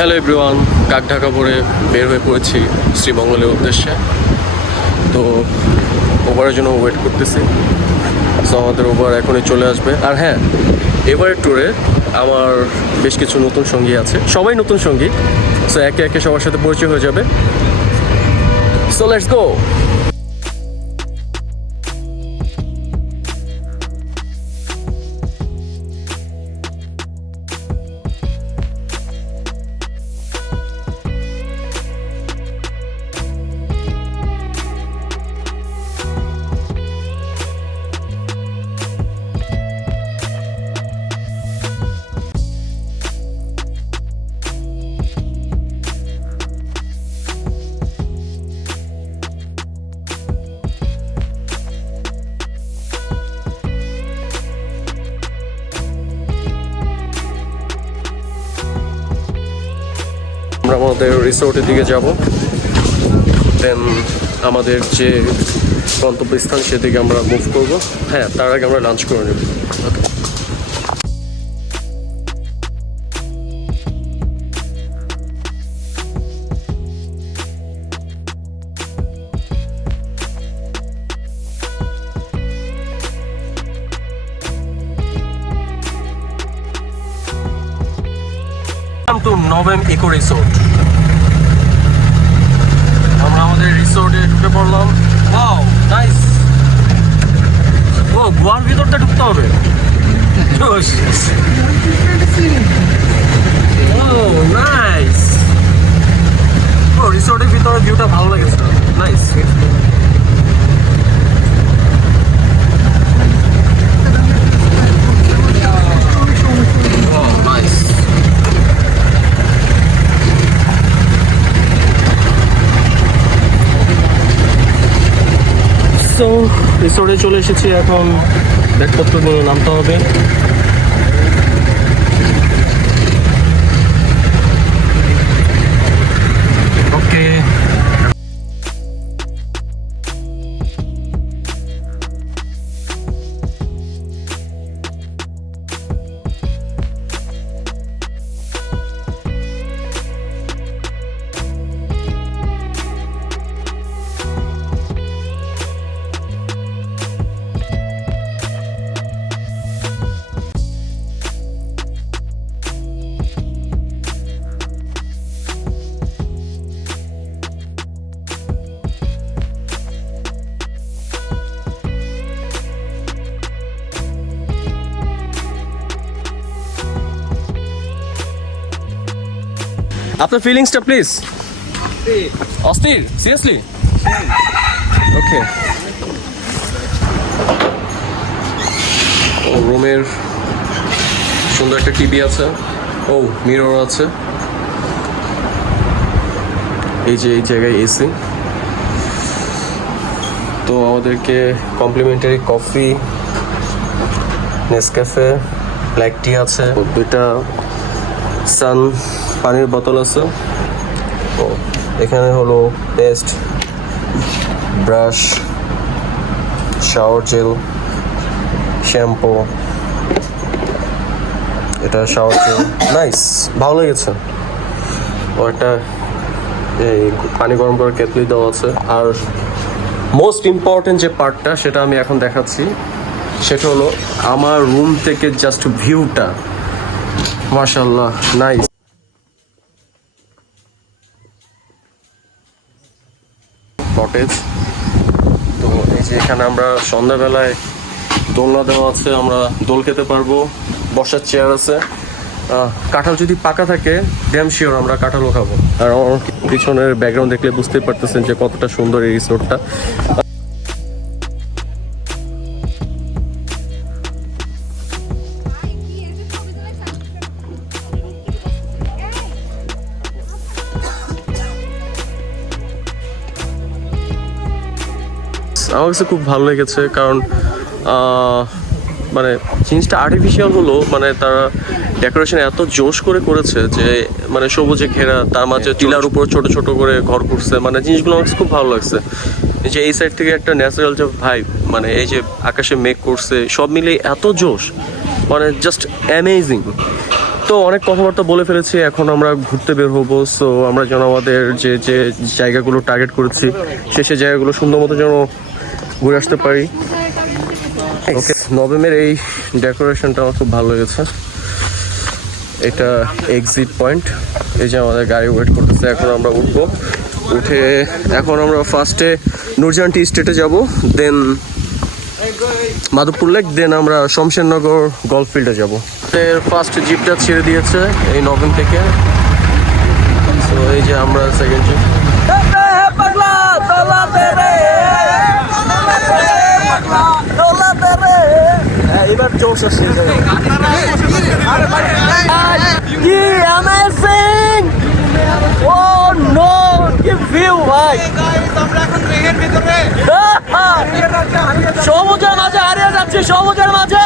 Hello everyone, কাক ঢাকা পরে বের হয়ে পড়েছি শ্রীমঙ্গলের উদ্দেশ্যে। তো ওভারের জন্য ওয়েট করতেছি। সো আমাদের ওভার এখনই চলে আসবে। আর হ্যাঁ, এবারের ট্যুরে আমার বেশ কিছু নতুন সঙ্গী আছে, সবাই নতুন সঙ্গী। সো একে একে সবার সাথে পরিচয় হয়ে যাবে। So let's go. আমরা আমাদের রিসোর্টের দিকে যাব, দেন আমাদের যে গন্তব্যস্থান সেদিকে আমরা মুভ করব। হ্যাঁ, তার আগে আমরা লাঞ্চ করে নেব। ওকে। টু নভেম ইকো রিসোর্ট। আমরা আমাদের রিসোর্টে ঢুকে পড়লাম। Wow, nice. ও, গোয়ার ভিতরটা ঢুকতে হবে। ও নাইস। ও, রিসোর্টের ভিতরে ভিউটা ভালো লেগেছে। নাইস। তো রিসোর্টে চলে এসেছি, এখন ব্যাগপত্রগুলো নামতে হবে। ওকে। আপনার ফিলিংসটা প্লিজ। অস্থির? সিরিয়াসলি? ওকে। রুমের সুন্দর একটা টিভি আছে। ও, মিরর আছে। এই যে এই জায়গায় এসি। তো আমাদেরকে complimentary coffee, Nescafe, black tea আছে, দুইটা সান পানির বোতল আছে। ও, এখানে হলো paste, brush, shower gel, shampoo. এটা শাওয়ার জেল। নাইস, ভালো লেগেছে। ও, একটা এই পানি গরম করার কেটলি দেওয়া আছে। আর মোস্ট ইম্পর্টেন্ট যে পার্টটা, সেটা আমি এখন দেখাচ্ছি। সেটা হলো আমার রুম থেকে জাস্ট ভিউটা। মাশাআল্লাহ, নাইস। কটেজ। তো এই যে এখানে আমরা সন্ধ্যাবেলায় দোলনা দেওয়া আছে, আমরা দোল খেতে পারবো। বসার চেয়ার আছে। কাঁঠাল যদি পাকা থাকে, ড্যাম শিওর আমরা কাঁঠালও খাবো। আর আমার পিছনের ব্যাকগ্রাউন্ড দেখলে বুঝতেই পারতেছেন যে কতটা সুন্দর এই রিসোর্টটা। আমার কাছে খুব ভালো লেগেছে, কারণ মানে জিনিসটা আর্টিফিশিয়াল হলো, মানে তারা ডেকোরেশন এত জোশ করে করেছে যে মানে সবুজে ঘেরা, তার মাঝে টিলার উপর ছোট ছোট করে ঘর করছে। মানে জিনিসগুলো আমার খুব ভালো লাগছে। এই যে এই সাইড থেকে একটা ন্যাচারাল যে ভাইব, মানে এই যে আকাশে মেঘ করছে, সব মিলে এত জোশ, মানে জাস্ট অ্যামেজিং। তো অনেক কথাবার্তা বলে ফেলেছি, এখন আমরা ঘুরতে বের হবো। সো আমরা যেন আমাদের যে যে জায়গাগুলো টার্গেট করেছি সে জায়গাগুলো সুন্দর মতো যেন ঘুরে আসতে পারি। ওকে, নভেম্বরের এই ডেকোরেশনটা আমার খুব ভালো লেগেছে। এটা এক্সিট পয়েন্ট, এই যে আমাদের গাড়ি ওয়েট করতেছে, এখন আমরা উঠবো। উঠে এখন আমরা ফার্স্টে নূরজাহান টি স্টেটে যাব, দেন মাধবপুর লেক, দেন আমরা শমশেরনগর গলফ ফিল্ডে যাবো। এর ফার্স্ট জিপটা ছেড়ে দিয়েছে এই নভেম্বর থেকে। তো এই যে আমরা সেকেন্ড জিপ। এবার জোশ আসছে। কি অ্যামেজিং! ও নো, কি ভিউ ভাই! সবুজের মাঝে হারিয়ে যাচ্ছি, সবুজের মাঝে।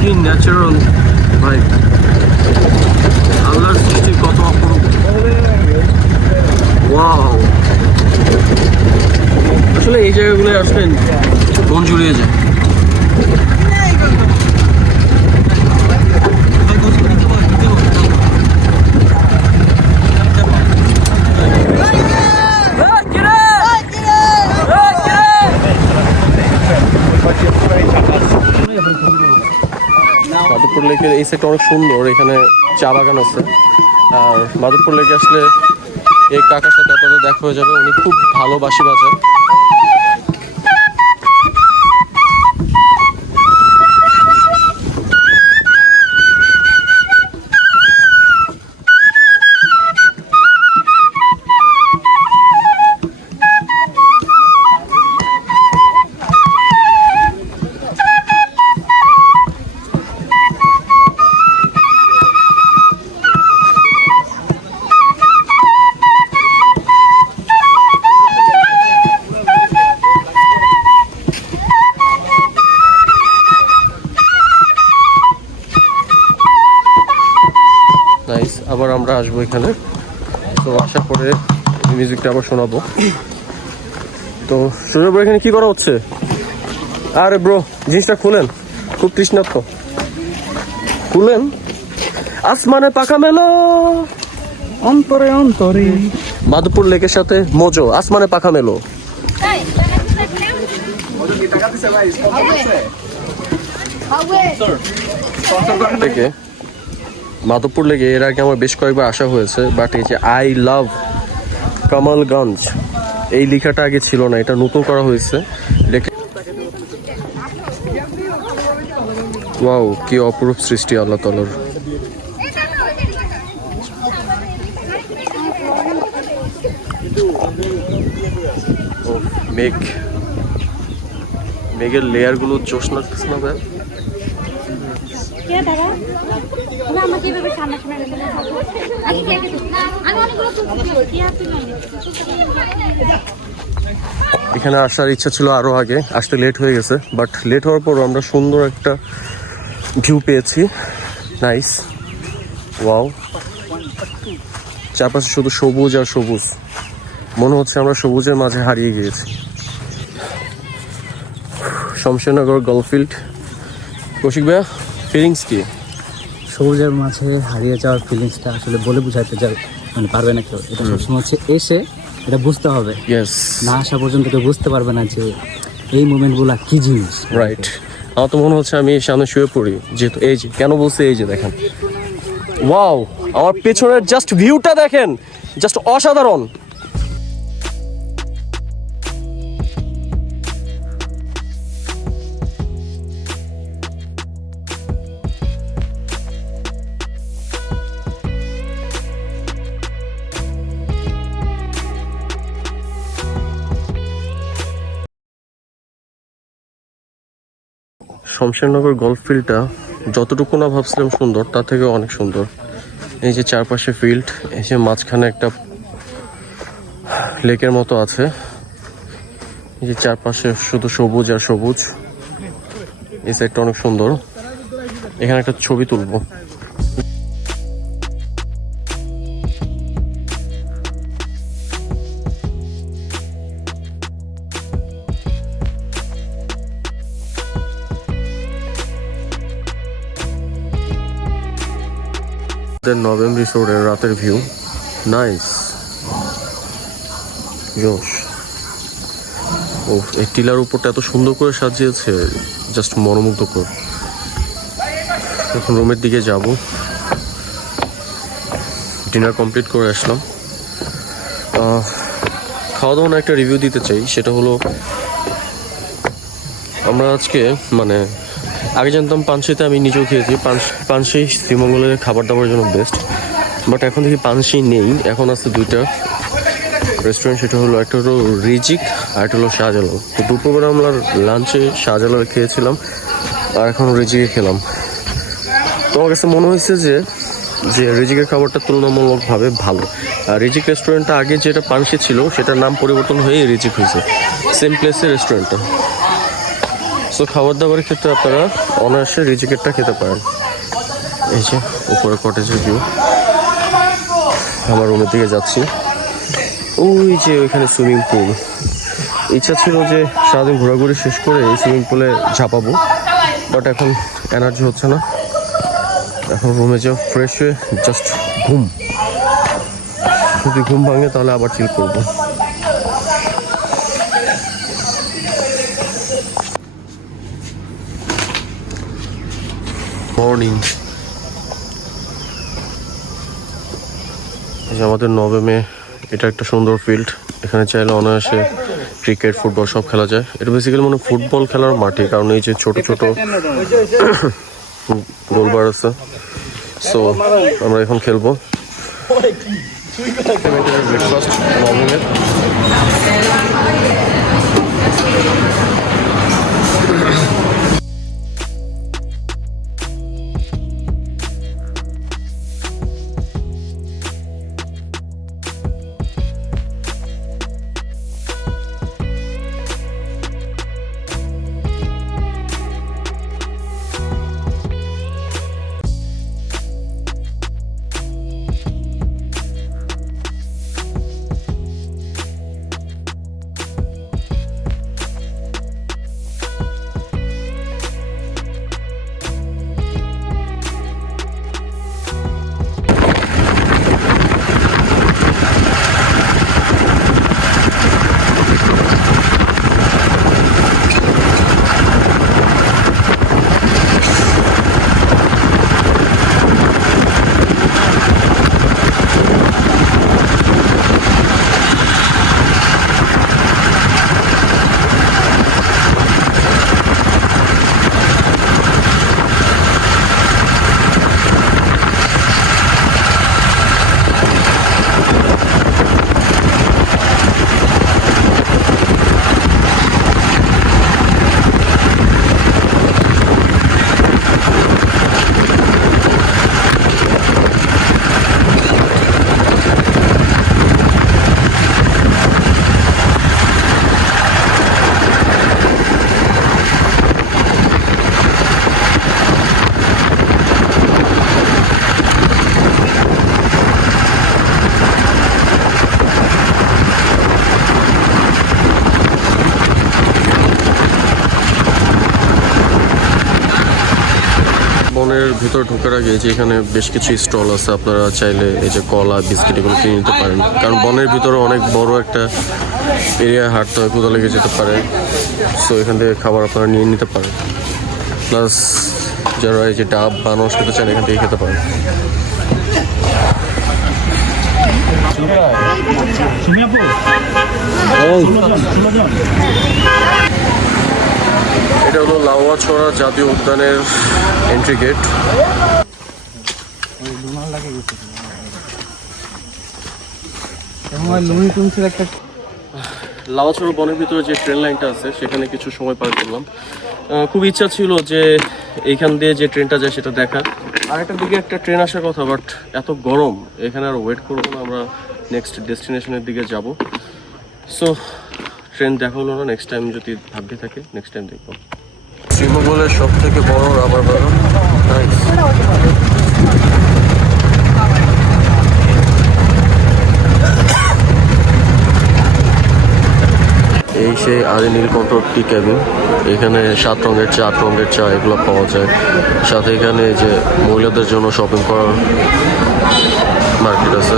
কি ন্যাচারাল ভাই, আল্লাহর সৃষ্টি কত অপরূপ। ওয়াও, আসলে এই জায়গাগুলো আসলে মন জুড়িয়ে যায়। মাধবপুর লেকের এই সাইডটা অনেক সুন্দর, এখানে চা বাগান আছে। আর মাধবপুর লেকে আসলে এই কাকার সাথে আপনাদের দেখা হয়ে যাবে, উনি খুব ভালো বাঁশি বাজায়। আবার আমরা আসবো এখানে, তো আসার পরে মিউজিকটা আবার শোনাবো। তো সুযোগ এখানে কি করা হচ্ছে? আরে ব্রো, জিনিসটা খুলেন, খুব তৃষ্ণার্ত, খুলেন। আসমানে পাখা মেলো, অন্তরে অন্তরে। মাধবপুর লেকের সাথে মজো, আসমানে পাখা মেলো। থেকে মাধবপুর লেগে এর আগে আমার বেশ কয়েকবার আসা হয়েছে, বাট এই যে আই লাভ কামালগঞ্জ এই লেখাটা আগে ছিল না, এটা নতুন করা হয়েছে। ওয়াও, কি অপরূপ সৃষ্টি আল্লাহ তাআলার। মেঘ, মেঘের লেয়ার গুলো জোশ লাগতেছে না ভাই? এখানে আসার ইচ্ছা ছিল আরো আগে, আসতে লেট হয়ে গেছে, বাট লেট হওয়ার পর আমরা সুন্দর একটা ভিউ পেয়েছি। নাইস, ওয়াও, চারপাশে শুধু সবুজ আর সবুজ, মনে হচ্ছে আমরা সবুজের মাঝে হারিয়ে গিয়েছি। Shamshernagar golf field. কৌশিক ভাইয়া, ফিলিংস কি? সবুজের মাঝে হারিয়ে যাওয়ার ফিলিংসটা আসলে বলে বুঝাইতে যাবে মানে পারবে না কেউ। এটা সবসময় হচ্ছে এসে এটা বুঝতে হবে, না আসা পর্যন্ত কেউ বুঝতে পারবে না যে এই মোমেন্টগুলো কি জিনিস? রাইট, আমার তো মনে হচ্ছে আমি সামনে শুয়ে পড়ি, যেহেতু এই যে কেন বলছে, এই যে দেখেন, ওয়াও, আমার পেছনের জাস্ট ভিউটা দেখেন, জাস্ট অসাধারণ। শমশেরনগর গলফ ফিল্ডটা যতটুকু না ভাবছিলাম সুন্দর, তার থেকে অনেক সুন্দর। এই যে চারপাশে ফিল্ড, এই যে মাঝখানে একটা লেকের মতো আছে, এই যে চারপাশে শুধু সবুজ আর সবুজ। এই সাইডটা অনেক সুন্দর, এখানে একটা ছবি তুলবো। নভেম রিসোর্টের রাতের ভিউ, নাইস, জোশ। ও, এই টিলার উপরটা এত সুন্দর করে সাজিয়েছে, জাস্ট মনোমুগ্ধকর। এখন রুমের দিকে যাব, ডিনার কমপ্লিট করে আসলাম। খাওয়া দাওয়া একটা রিভিউ দিতে চাই, সেটা হলো আমরা আজকে মানে আগে জানতাম পানশিতে, আমি নিজেও খেয়েছি, পানশি শ্রীমঙ্গলের খাবার দাবার জন্য বেস্ট, বাট এখন দেখি পানশি নেই, এখন আছে দুইটা রেস্টুরেন্ট, সেটা হলো একটা হলো রিজিক আর একটা হলো শাহজালাল। তো দুপুরবেলা আমরা লাঞ্চে শাহজালালে খেয়েছিলাম আর এখন রিজিকে খেলাম। তো আমার কাছে মনে হয়েছে যে রিজিকের খাবারটা তুলনামূলকভাবে ভালো। আর রিজিক রেস্টুরেন্টটা আগে যেটা পানশি ছিল সেটার নাম পরিবর্তন হয়ে রিজিক হয়েছে, সেম প্লেসের রেস্টুরেন্টটা। সো খাবার দাবারের ক্ষেত্রে আপনারা অনায়াসে রিজিকেরটা খেতে পারেন। এই যে উপরে কটেজের ভিউ, আমার রুমের দিকে যাচ্ছি। ওই যে ওইখানে সুইমিং পুল, ইচ্ছা ছিল যে সারাদিন ঘোরাঘুরি শেষ করে এই সুইমিং পুলে ঝাঁপাবো, বাট এখন এনার্জি হচ্ছে না। এখন রুমে যাও, ফ্রেশ হয়ে জাস্ট ঘুম, যদি ঘুম ভাঙে তাহলে আবার চিল করবো। মর্নিং, এই যে আমাদের নভেমে এটা একটা সুন্দর ফিল্ড, এখানে চাইলে অনায়াসে ক্রিকেট ফুটবল সব খেলা যায়। এটা বেসিক্যালি মানে ফুটবল খেলার মাঠে, কারণ এই যে ছোট ছোট গোলবার আছে। সো আমরা এখন খেলবো। ব্রেকফাস্ট নভেমের বনের ভিতর ঢোকার আগে যে এখানে বেশ কিছু স্টল আছে, আপনারা চাইলে এই যে কলা বিস্কিট এগুলো কিনে নিতে পারেন, কারণ বনের ভিতরে অনেক বড় একটা এরিয়া হাঁটতে হয়, কোথাও লেগে যেতে পারে। সো এখান থেকে খাবার আপনারা নিয়ে নিতে পারেন, প্লাস যারা এই যে ডাব বা নস খেতে চান এখান থেকে খেতে পারেন। এটা হলো লাউয়াছড়া জাতীয় উদ্যানের এন্ট্রি গেট। লাউয়াছড়া বনের ভিতরে যে ট্রেন লাইনটা আছে সেখানে কিছু সময় পার করলাম। খুব ইচ্ছা ছিল যে এইখান দিয়ে যে ট্রেনটা যায় সেটা দেখার। আর একটা দিকে একটা ট্রেন আসার কথা, বাট এত গরম এখানে আর ওয়েট করবো না, আমরা নেক্সট ডেস্টিনেশনের দিকে যাব। সো ট্রেন দেখা হলো না, নেক্সট টাইম যদি ভাগ্যে থাকে নেক্সট টাইম দেখবো। শ্রীমঙ্গলের সব থেকে বড় রাবার বাগান। এই সেই আদি নীলকণ্ঠ টি ক্যাবিন। এখানে 7 রঙের চা, 8 রঙের চা এগুলো পাওয়া যায়। সাথে এখানে যে মহিলাদের জন্য শপিং করার মার্কেট আছে।